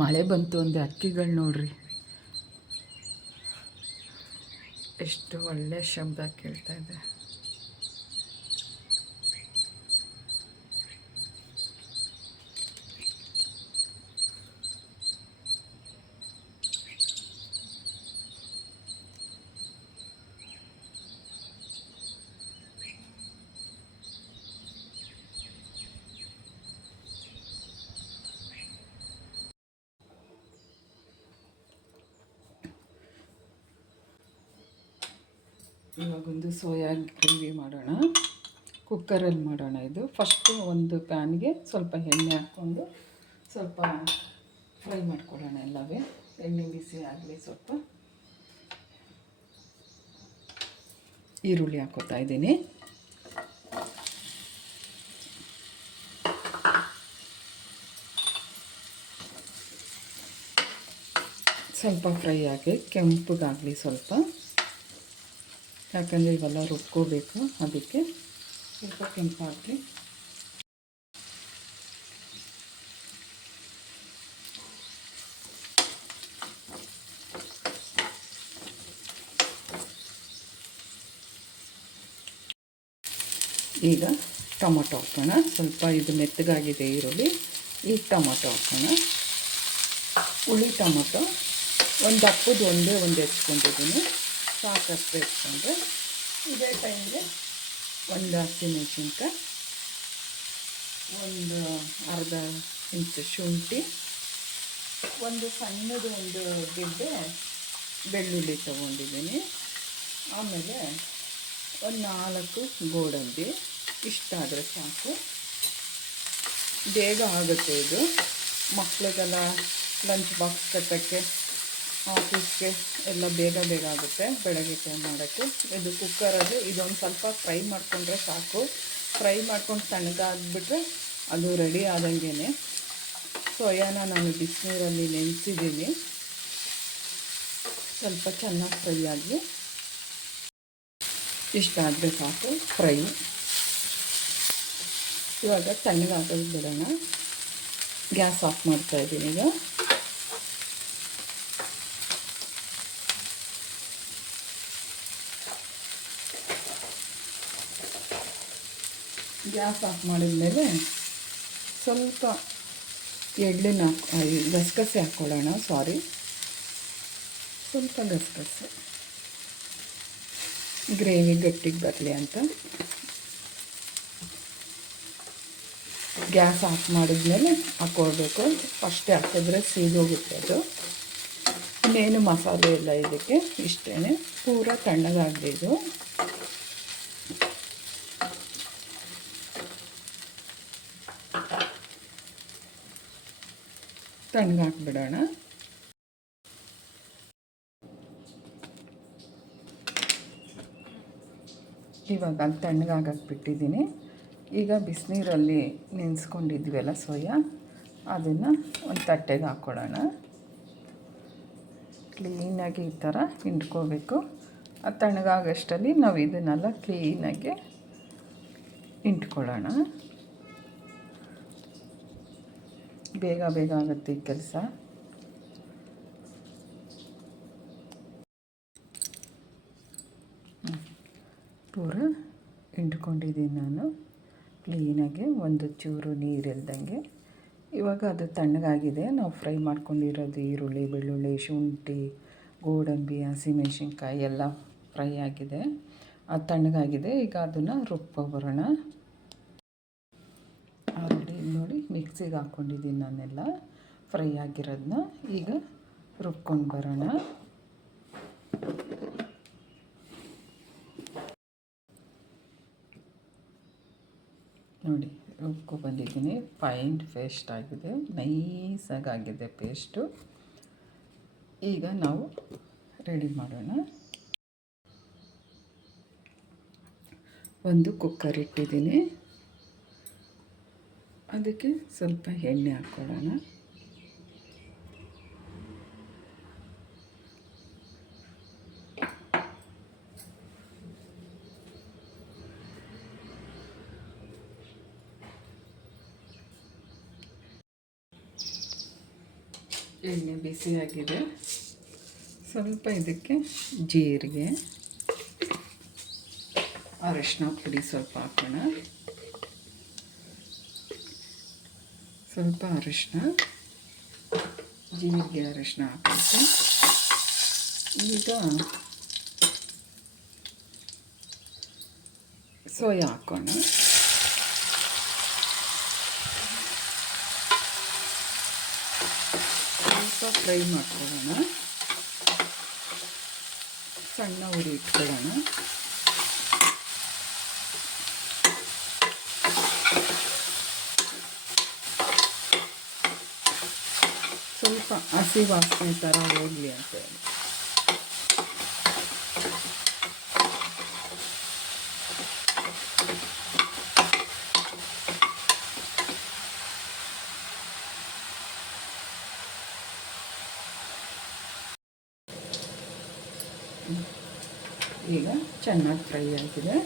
ಮಳೆ ಬಂತು ಅಂದರೆ ಹಕ್ಕಿಗಳು ನೋಡ್ರಿ ಎಷ್ಟು ಒಳ್ಳೆ ಶಬ್ದ ಕೇಳ್ತಾ ಇದೆ. ಇವಾಗೊಂದು ಸೋಯಾ ಗ್ರೇವಿ ಮಾಡೋಣ. ಕುಕ್ಕರಲ್ಲಿ ಮಾಡೋಣ. ಇದು ಫಸ್ಟು ಒಂದು ಪ್ಯಾನ್ಗೆ ಸ್ವಲ್ಪ ಎಣ್ಣೆ ಹಾಕ್ಕೊಂಡು ಸ್ವಲ್ಪ ಫ್ರೈ ಮಾಡ್ಕೊಳ್ಳೋಣ. ಎಲ್ಲವೇ ಎಣ್ಣೆ ಬಿಸಿ ಆಗಲಿ. ಸ್ವಲ್ಪ ಈರುಳ್ಳಿ ಹಾಕೋತಾ ಇದ್ದೀನಿ. ಸ್ವಲ್ಪ ಫ್ರೈ ಆಗಿ ಕೆಂಪಗಾಗಲಿ ಸ್ವಲ್ಪ, ಯಾಕಂದರೆ ಇವೆಲ್ಲ ರುಬ್ಕೋಬೇಕು, ಅದಕ್ಕೆ ಸ್ವಲ್ಪ ಕೆಂಪಾಗಲಿ. ಈಗ ಟೊಮೊಟೊ ಹಾಕೋಣ. ಸ್ವಲ್ಪ ಇದು ಮೆತ್ತಗಾಗಿದೆ ಈರುಳ್ಳಿ. ಈಗ ಟೊಮೊಟೊ ಹಾಕೋಣ. ಹುಳಿ ಟೊಮೊಟೊ ಒಂದು ದಪ್ಪದ ಒಂದು ಹೆಚ್ಕೊಂಡಿದ್ದೀನಿ. ಸಾಕಷ್ಟು ಹೆಚ್ಕೊಂಡ್ರೆ ಇದೇ ಟೈಮ್ಗೆ ಒಂದು ಹಸಿಮೆಣಸಿನ್ಕಾಯಿ, ಒಂದು ಅರ್ಧ ಇಂಚು ಶುಂಠಿ, ಒಂದು ಸಣ್ಣದು ಒಂದು ಗೆಡ್ಡೆ ಬೆಳ್ಳುಳ್ಳಿ ತೊಗೊಂಡಿದ್ದೀನಿ. ಆಮೇಲೆ ಒಂದು 4 ಗೋಡಂಬಿ. ಇಷ್ಟಾದರೆ ಸಾಕು, ಬೇಗ ಆಗುತ್ತೆ ಇದು. ಮಕ್ಕಳಿಗೆಲ್ಲ ಲಂಚ್ ಬಾಕ್ಸ್ ಕಟ್ಟೋಕ್ಕೆ, ಆಫೀಸ್ಗೆ ಎಲ್ಲ ಬೇಗ ಆಗುತ್ತೆ ಬೆಳಗ್ಗೆ ಟೈಮ್ ಮಾಡೋಕ್ಕೆ. ಇದು ಕುಕ್ಕರಲ್ಲಿ ಇದೊಂದು ಸ್ವಲ್ಪ ಫ್ರೈ ಮಾಡಿಕೊಂಡ್ರೆ ಸಾಕು. ಫ್ರೈ ಮಾಡ್ಕೊಂಡು ತಣ್ಣಗಾಗ್ಬಿಟ್ರೆ ಅದು ರೆಡಿ ಆದಂಗೆ. ಸೋಯಾನ ನಾನು ಬಿಸಿನೀರಲ್ಲಿ ನೆನೆಸಿದ್ದೀನಿ. ಸ್ವಲ್ಪ ಚೆನ್ನಾಗಿ ಫ್ರೈ ಆಗಲಿ. ಇಷ್ಟಾದರೆ ಸಾಕು ಫ್ರೈ. ಇವಾಗ ತಣ್ಣಗಾಗೋದು ಬಿಡೋಣ. ಗ್ಯಾಸ್ ಆಫ್ ಮಾಡ್ತಾಯಿದ್ದೀನಿ. ಈಗ ಗ್ಯಾಸ್ ಆಫ್ ಮಾಡಿದ್ಮೇಲೆ ಸ್ವಲ್ಪ ಎಳ್ಳಿನ ಗಸಗಸೆ ಹಾಕ್ಕೊಳ್ಳೋಣ. ಸ್ವಲ್ಪ ಗಸಗಸೆ ಗ್ರೇವಿ ಗಟ್ಟಿಗೆ ಬರಲಿ ಅಂತ. ಗ್ಯಾಸ್ ಆಫ್ ಮಾಡಿದ್ಮೇಲೆ ಹಾಕ್ಕೊಳ್ಬೇಕು. ಫಸ್ಟೇ ಹಾಕಿದ್ರೆ ಸೀದೋಗುತ್ತೆ ಅದು. ಇನ್ನೇನು ಮಸಾಲೆ ಎಲ್ಲ ಇದಕ್ಕೆ ಇಷ್ಟೇ. ಪೂರ ತಣ್ಣಗಾಗಲಿ ಇದು. ತಣ್ಣಗಾಕ್ಬಿಡೋಣ. ಇವಾಗ ಅಲ್ಲಿ ತಣ್ಣಗಾಗಕ್ಕೆ ಬಿಟ್ಟಿದ್ದೀನಿ. ಈಗ ಬಿಸಿನೀರಲ್ಲಿ ನೆನೆಸ್ಕೊಂಡಿದ್ವಲ್ಲ ಸೋಯಾ, ಅದನ್ನು ಒಂದು ತಟ್ಟೆಗೆ ಹಾಕ್ಕೊಳ್ಳೋಣ. ಕ್ಲೀನಾಗಿ ಈ ಥರ ಹಿಂಡ್ಕೋಬೇಕು. ಅದು ತಣ್ಣಗಾಗೋಷ್ಟರಲ್ಲಿ ನಾವು ಇದನ್ನೆಲ್ಲ ಕ್ಲೀನಾಗಿ ಹಿಂಡ್ಕೊಳ್ಳೋಣ. ಬೇಗ ಆಗುತ್ತೆ ಈ ಕೆಲಸ. ಪೂರ ಹಿಂಡ್ಕೊಂಡಿದ್ದೀನಿ ನಾನು ಕ್ಲೀನಾಗಿ, ಒಂದು ಚೂರು ನೀರಿಲ್ದಂಗೆ. ಇವಾಗ ಅದು ತಣ್ಣಗಾಗಿದೆ. ನಾವು ಫ್ರೈ ಮಾಡ್ಕೊಂಡಿರೋದು ಈರುಳ್ಳಿ, ಬೆಳ್ಳುಳ್ಳಿ, ಶುಂಠಿ, ಗೋಡಂಬಿ, ಹಸಿಮೆಣ್ಸಿನ್ಕಾಯಿ ಎಲ್ಲ ಫ್ರೈ ಆಗಿದೆ. ಅದು ತಣ್ಣಗಾಗಿದೆ. ಈಗ ಅದನ್ನು ರುಬ್ಕೊಬರೋಣ. ಆಲ್ರೆಡಿ ನೋಡಿ ಮಿಕ್ಸಿಗೆ ಹಾಕ್ಕೊಂಡಿದ್ದೀನಿ ನಾನೆಲ್ಲ ಫ್ರೈ ಆಗಿರೋದನ್ನ. ಈಗ ರುಬ್ಕೊಂಡು ಬರೋಣ. ನೋಡಿ ರುಬ್ಕೊಬಂದಿದ್ದೀನಿ. ಫೈನ್ ಪೇಸ್ಟ್ ಆಗಿದೆ, ನೈಸಾಗಾಗಿದೆ ಪೇಸ್ಟು. ಈಗ ನಾವು ರೆಡಿ ಮಾಡೋಣ. ಒಂದು ಕುಕ್ಕರ್ ಇಟ್ಟಿದ್ದೀನಿ. ಅದಕ್ಕೆ ಸ್ವಲ್ಪ ಎಣ್ಣೆ ಹಾಕ್ಕೊಳ್ಳೋಣ. ಎಣ್ಣೆ ಬಿಸಿಯಾಗಿದೆ. ಸ್ವಲ್ಪ ಇದಕ್ಕೆ ಜೀರಿಗೆ, ಅರಿಶಿನ ಪುಡಿ ಸ್ವಲ್ಪ ಹಾಕೋಣ. ಸ್ವಲ್ಪ ಅರಿಶಿನ, ಜೀರಿಗೆ, ಅರಿಶಿನ ಹಾಕಬೇಕು. ಈಗ ಸೋಯಾ ಹಾಕೋಣ. ಸ್ವಲ್ಪ ಫ್ರೈ ಮಾಡ್ಕೊಳ್ಳೋಣ. ಸಣ್ಣ ಉರಿ ಇಟ್ಕೊಳ್ಳೋಣ. ಸ್ವಲ್ಪ ಹಸಿ ವಾಸನೆ ಥರ ಹೋಗಲಿ ಅಂತೇಳಿ. ಈಗ ಚೆನ್ನಾಗಿ ಫ್ರೈ ಆಗಿದೆ.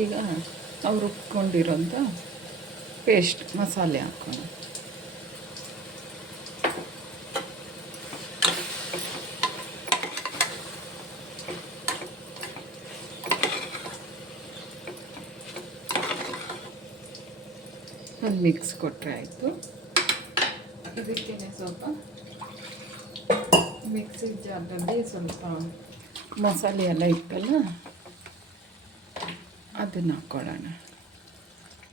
ಈಗ ನಾವು ರುಬ್ಕೊಂಡಿರೋಂಥ ಪೇಸ್ಟ್ ಮಸಾಲೆ ಹಾಕೋಣ. ಒಂದು ಮಿಕ್ಸ್ ಕೊಟ್ಟರೆ ಆಯಿತು. ಇದಕ್ಕೇನೆ ಸ್ವಲ್ಪ ಮಿಕ್ಸಿ ಜಾರ್ನಲ್ಲಿ ಸ್ವಲ್ಪ ಮಸಾಲೆ ಎಲ್ಲ ಇತ್ತಲ್ಲ ಅದನ್ನು ಹಾಕ್ಕೊಳ್ಳೋಣ.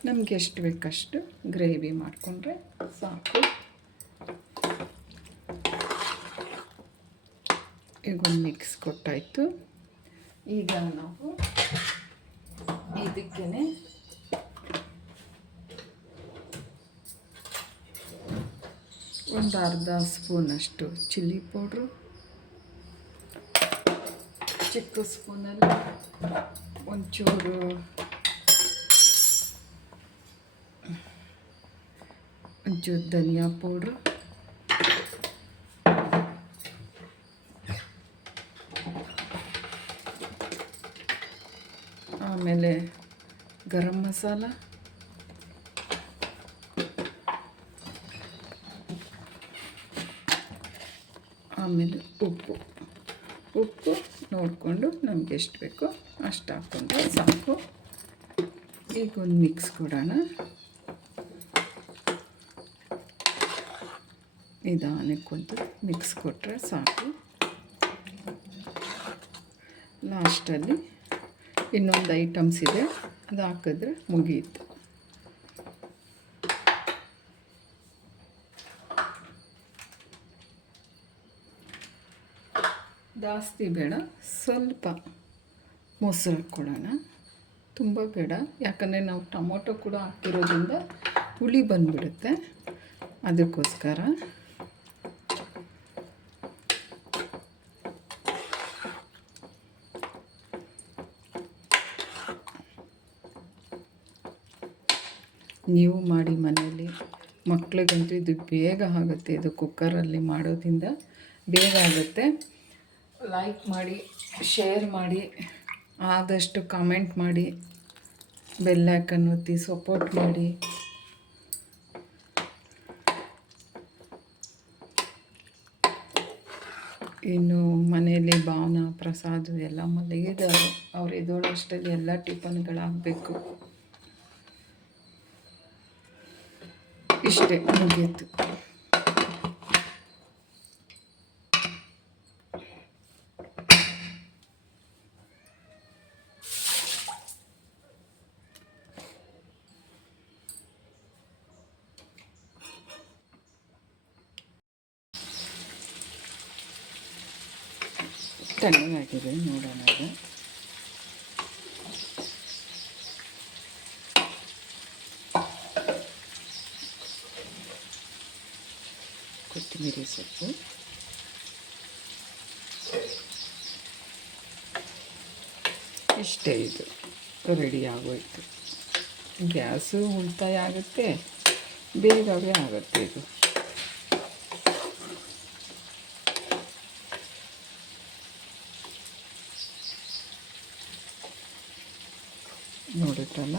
ನಮಗೆ ಎಷ್ಟು ಬೇಕಷ್ಟು ಗ್ರೇವಿ ಮಾಡಿಕೊಂಡ್ರೆ ಸಾಕು. ಈಗ ಒಂದು ಮಿಕ್ಸ್ ಕೊಟ್ಟಾಯಿತು. ಈಗ ನಾವು ಇದಕ್ಕೇ ಒಂದು ಅರ್ಧ ಸ್ಪೂನಷ್ಟು ಚಿಲ್ಲಿ ಪೌಡ್ರು, ಚಿಕ್ಕ ಸ್ಪೂನಲ್ಲಿ ಒಂಚೂರು ಧನಿಯಾ ಪೌಡ್ರು, ಆಮೇಲೆ ಗರಂ ಮಸಾಲ, ಆಮೇಲೆ ಉಪ್ಪು ನೋಡಿಕೊಂಡು ನಮ್ಗೆ ಎಷ್ಟು ಬೇಕೋ ಅಷ್ಟು ಹಾಕ್ಕೊಂಡ್ರೆ ಸಾಕು. ಈಗ ಒಂದು ಮಿಕ್ಸ್ ಕೊಡೋಣ. ನಿಧಾನಕ್ಕೊಂದು ಮಿಕ್ಸ್ ಕೊಟ್ಟರೆ ಸಾಕು. ಲಾಸ್ಟಲ್ಲಿ ಇನ್ನೊಂದು ಐಟಮ್ಸ್ ಇದೆ, ಅದು ಹಾಕಿದ್ರೆ ಮುಗಿಯಿತು. ಜಾಸ್ತಿ ಬೇಡ, ಸ್ವಲ್ಪ ಮೊಸರು ಹಾಕ್ಕೊಳ್ಳೋಣ. ತುಂಬ ಬೇಡ, ಯಾಕಂದರೆ ನಾವು ಟೊಮೊಟೊ ಕೂಡ ಹಾಕಿರೋದ್ರಿಂದ ಹುಳಿ ಬಂದುಬಿಡುತ್ತೆ. ಅದಕ್ಕೋಸ್ಕರ ನೀವು ಮಾಡಿ ಮನೆಯಲ್ಲಿ. ಮಕ್ಕಳಿಗಂತೂ ಇದು ಬೇಗ ಆಗುತ್ತೆ. ಇದು ಕುಕ್ಕರಲ್ಲಿ ಮಾಡೋದ್ರಿಂದ ಬೇಗ ಆಗುತ್ತೆ. ಲೈಕ್ ಮಾಡಿ, ಶೇರ್ ಮಾಡಿ, ಆದಷ್ಟು ಕಾಮೆಂಟ್ ಮಾಡಿ, ಬೆಲ್ ಐಕಾನ್ ಒತ್ತಿ ಸಪೋರ್ಟ್ ಮಾಡಿ. ಇನ್ನು ಮನೆಯಲ್ಲಿ ಭಾವನಾ, ಪ್ರಸಾದ್ ಎಲ್ಲ ಮಲಗಿದ್ದಾರೆ. ಅವ್ರು ಎದ್ದೋಳಷ್ಟರಲ್ಲಿ ಎಲ್ಲ ಟಿಫನ್ಗಳಾಗಬೇಕು. ಇಷ್ಟೇ, ಮುಗೀತು. ಚೆನ್ನಾಗಿದೆ, ನೋಡೋಣ. ಕೊತ್ತಂಬರಿ ಸೊಪ್ಪು, ಇಷ್ಟೇ, ಇದು ರೆಡಿ ಆಗೋಯ್ತು. ಗ್ಯಾಸು ಉಳಿತಾಯ ಆಗುತ್ತೆ, ಬೇಗವೇ ಆಗುತ್ತೆ ಇದು. ನೋಡಿದ್ರಲ್ಲ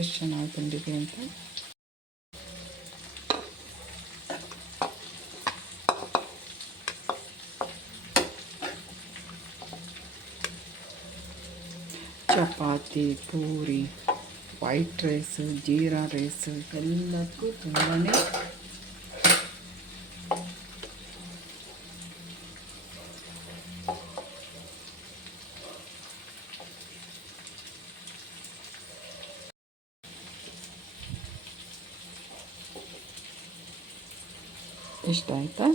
ಎಷ್ಟು ಚೆನ್ನಾಗಿ ಬಂದಿದೆ ಅಂತ. Chapati, puri, white rice, jeera rice ಎಲ್ಲದಕ್ಕೂ ತುಂಬಾ ಇಷ್ಟ ಆಯಿತಾ?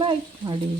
ಲೈಕ್ ಮಾಡಿ.